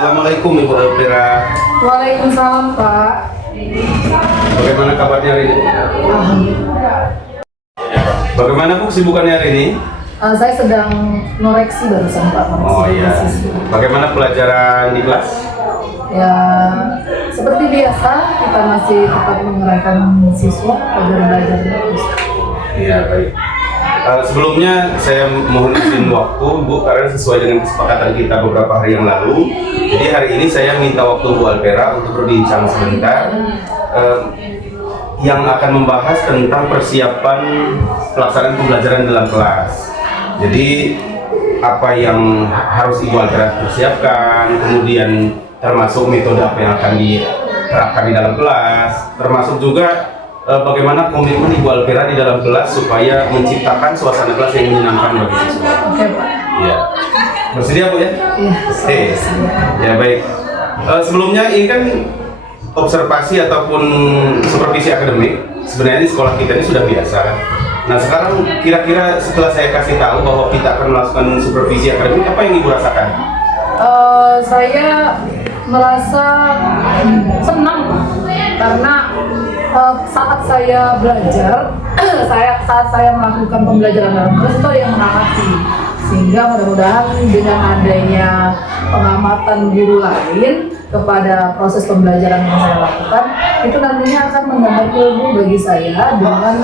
Assalamualaikum Ibu Elvira. Waalaikumsalam Pak. Bagaimana kabarnya hari ini? Bagaimana Bu kesibukannya hari ini? Saya sedang ngoreksi barusan Pak. Oh iya. Bagaimana pelajaran di kelas? Ya, seperti biasa kita masih tetap mengerahkan siswa agar belajar terus. Iya baik. Sebelumnya saya mohon izin waktu Bu, karena sesuai dengan kesepakatan kita beberapa hari yang lalu. Jadi hari ini saya minta waktu Bu Elvira untuk berbincang sebentar yang akan membahas tentang persiapan pelaksanaan pembelajaran dalam kelas. Jadi apa yang harus Ibu Elvira persiapkan, kemudian termasuk metode apa yang akan diterapkan di dalam kelas, termasuk juga bagaimana komitmen Ibu Elvira di dalam kelas supaya menciptakan suasana kelas yang menyenangkan bagi siswa. Oke Pak. Iya. Bersedia Bu ya? Iya. Oke. Ya baik. Sebelumnya ini kan observasi ataupun supervisi akademik. Sebenarnya di sekolah kita ini sudah biasa. Nah sekarang kira-kira setelah saya kasih tahu bahwa kita akan melakukan supervisi akademik, apa yang Ibu rasakan? Saya merasa senang Pak, karena saat saya belajar, saat saya melakukan pembelajaran dalam kelas itu ada yang mengamati, sehingga mudah-mudahan dengan adanya pengamatan guru lain kepada proses pembelajaran yang saya lakukan, itu nantinya akan menambah ilmu bagi saya dengan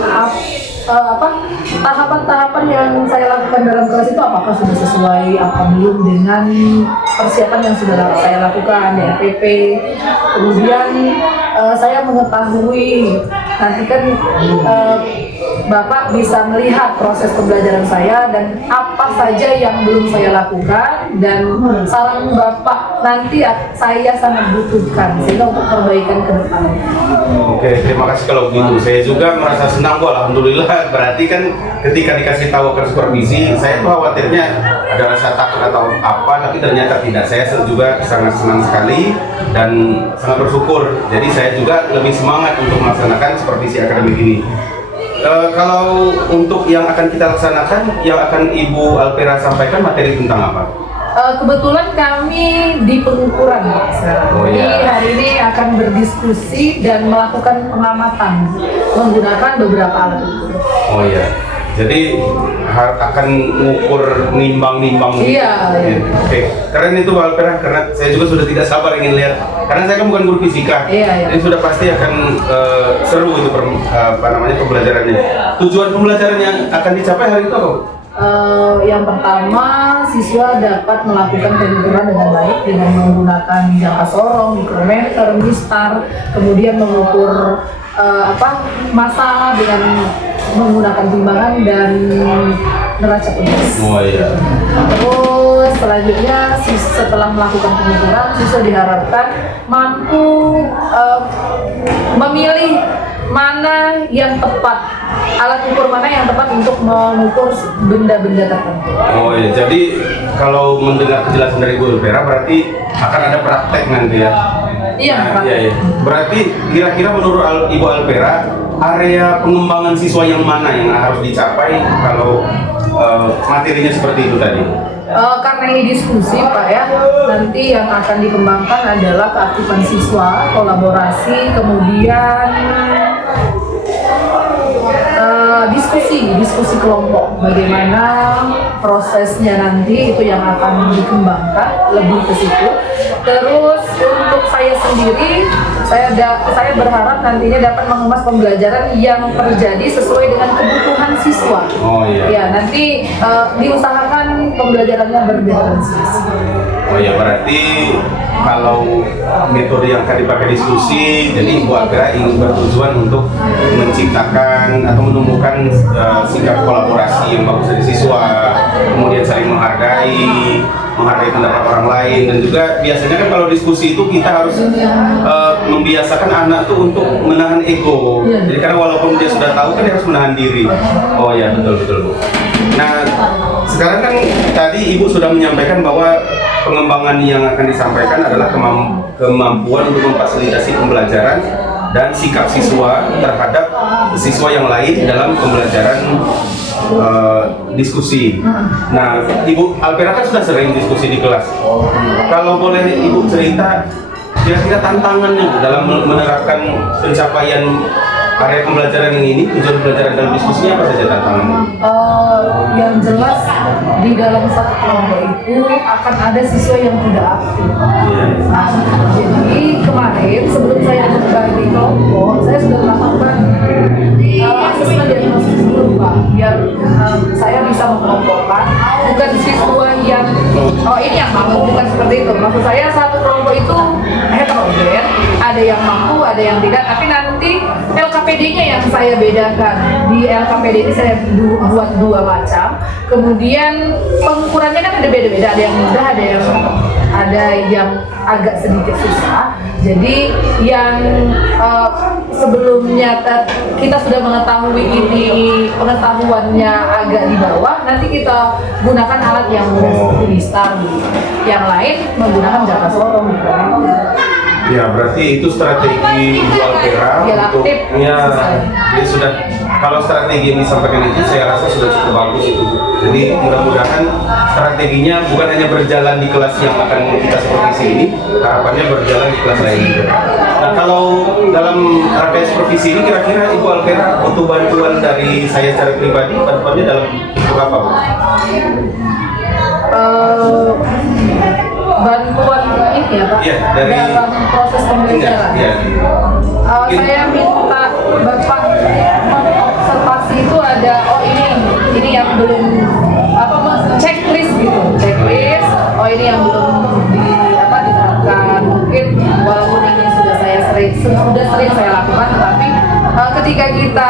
tahapan-tahapan yang saya lakukan dalam kelas itu apakah sudah sesuai apa belum dengan persiapan yang sudah saya lakukan di RPP. Kemudian saya mengetahui nanti kan Bapak bisa melihat proses pembelajaran saya dan apa saja yang belum saya lakukan, dan saran Bapak nanti saya sangat butuhkan sehingga untuk perbaikan ke depan. Oke, terima kasih kalau begitu. Saya juga merasa senang kok, alhamdulillah. Berarti kan ketika dikasih tahu ke supervisi, saya tuh khawatirnya ada rasa takut atau apa, tapi ternyata tidak. Saya juga sangat senang sekali dan sangat bersyukur. Jadi saya juga lebih semangat untuk melaksanakan supervisi akademik ini. Kalau untuk yang akan kita laksanakan, yang akan Ibu Elvira sampaikan materi tentang apa? Kebetulan kami di pengukuran Pak sekarang. Oh, iya. Jadi hari ini akan berdiskusi dan melakukan pengamatan menggunakan beberapa alat ukur. Oh iya. Jadi akan mengukur nimbang-nimbang gitu. Iya. Oke, keren itu Bu Elvira, karena saya juga sudah tidak sabar ingin lihat. Karena saya kan bukan guru fisika. Iya. Jadi sudah pasti akan seru itu pembelajarannya. Tujuan pembelajaran yang akan dicapai hari itu apa? Yang pertama, siswa dapat melakukan pengukuran dengan baik dengan menggunakan jangka sorong, mikrometer, mistar, kemudian mengukur massa dengan menggunakan timbangan dan neraca pegas. Oh iya. Terus selanjutnya setelah melakukan pengukuran, siswa diharapkan mampu memilih mana yang tepat, alat ukur mana yang tepat untuk mengukur benda-benda tertentu. Oh iya, jadi kalau mendengar kejelasan dari Bu Elvira berarti akan ada praktek nanti ya? Iya, Nah, iya. Berarti kira-kira menurut Ibu Elvira, area pengembangan siswa yang mana yang harus dicapai kalau materinya seperti itu tadi? Karena ini diskusi Pak ya, nanti yang akan dikembangkan adalah keaktifan siswa, kolaborasi, kemudian diskusi kelompok, bagaimana prosesnya nanti itu yang akan dikembangkan lebih ke situ. Terus untuk saya sendiri, saya berharap nantinya dapat mengemas pembelajaran yang terjadi sesuai dengan kebutuhan siswa. Oh iya. Ya, nanti diusahakan pembelajarannya berdiferensiasi. Oh ya, berarti kalau metode yang akan dipakai diskusi, jadi Ibu Elvira ingin bertujuan untuk menciptakan atau menumbuhkan sikap kolaborasi yang bagus dari siswa, kemudian saling menghargai pendapat orang lain, dan juga biasanya kan kalau diskusi itu kita harus membiasakan anak tuh untuk menahan ego. Jadi karena walaupun dia sudah tahu kan dia harus menahan diri. Oh ya, betul Bu. Nah, sekarang kan tadi Ibu sudah menyampaikan bahwa pengembangan yang akan disampaikan adalah kemampuan untuk memfasilitasi pembelajaran dan sikap siswa terhadap siswa yang lain dalam pembelajaran diskusi. Nah, Ibu Alpera kan sudah sering diskusi di kelas. Kalau boleh Ibu cerita, kira-kira tantangannya dalam menerapkan pencapaian area pembelajaran yang ini, tujuan pembelajaran dalam diskusinya apa saja tantangannya? Yang jelas di dalam satu kelompok itu akan ada siswa yang tidak aktif. Nah, jadi kemarin sebelum saya berbagi kelompok, saya sudah melakukan asesmen diagnosis dulu Pak, biar saya bisa mengelompokkan bukan siswa yang ini yang mampu, bukan seperti itu. Maksud saya satu kelompok itu heterogen, ada yang mampu, ada yang tidak, tapi nanti LKPD-nya yang saya bedakan. Di LKPD ini saya buat dua macam. Kemudian pengukurannya kan ada beda-beda, ada yang mudah, ada yang agak sedikit susah. Jadi yang sebelumnya kita sudah mengetahui ini pengetahuannya agak di bawah, nanti kita gunakan alat yang mudah seperti Listar. Yang lain menggunakan Jaka Sorong. Ya, berarti itu strategi Ibu Alpera untuk jadi sudah, kalau strategi yang disampaikan itu saya rasa sudah cukup bagus itu. Jadi mudah-mudahan strateginya bukan hanya berjalan di kelas yang akan kita supervisi ini, harapannya berjalan di kelas lain juga. Nah, kalau dalam rangkaian supervisi ini kira-kira Ibu Alpera butuh bantuan dari saya secara pribadi, bantuannya dalam bentuk apa, Bu? Bantuan ini ya Pak, dalam proses pembelajaran. Saya minta Bapak mengobservasi itu ada, ini yang belum checklist gitu, checklist. Ini yang belum diterapkan. Mungkin walaupun ini sudah sering saya lakukan, tetapi ketika kita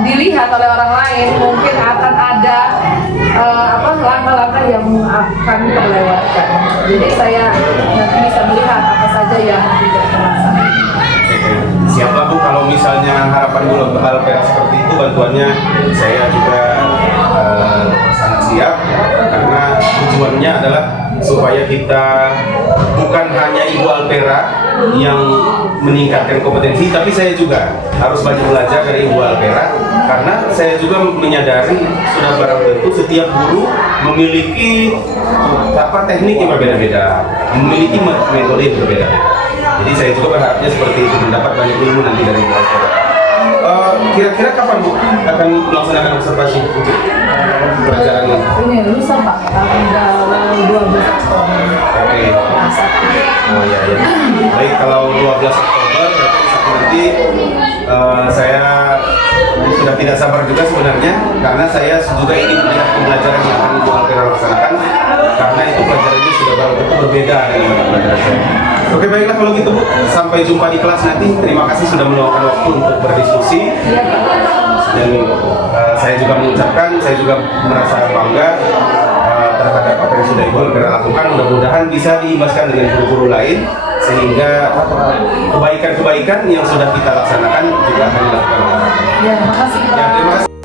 dilihat oleh orang lain, mungkin akan ada langkah-langkah yang akan terlewatkan. Jadi saya nanti bisa melihat apa saja yang tidak terlaksana. Siapa Bu, kalau misalnya harapan Bu Alpera seperti itu, bantuannya saya juga sangat siap, karena tujuannya adalah supaya kita bukan hanya Ibu Alpera yang meningkatkan kompetensi, tapi saya juga harus banyak belajar dari Ibu Alpera, karena saya juga menyadari sudah barang tentu setiap guru memiliki teknik yang berbeda-beda, memiliki metode yang berbeda. Jadi saya juga berharapnya seperti itu, mendapat banyak ilmu nanti dari Ibu Alpera. Kira-kira kapan Bu akan melaksanakan observasi untuk pelajaran ini? Ini lusa Pak, tanggal 12 Oktober. Oke. Oh ya. Baik, kalau 12 Oktober berarti Sabtu nanti saya sudah tidak sabar juga sebenarnya, karena saya juga ingin melihat pembelajaran yang akan Ibu Alpera laksanakan, karena itu pelajarannya sudah tentu berbeda dengan pelajaran saya. Oke, baiklah kalau gitu Bu, sampai jumpa di kelas nanti. Terima kasih sudah meluangkan waktu untuk berdiskusi. Dan saya juga mengucapkan, saya juga merasa bangga terhadap apa yang sudah Ibu Alpera lakukan. Mudah-mudahan bisa diimbaskan dengan guru-guru lain, sehingga kebaikan-kebaikan yang sudah kita laksanakan juga akan dilakukan. Ya, makasih Pak. Ya, terima kasih.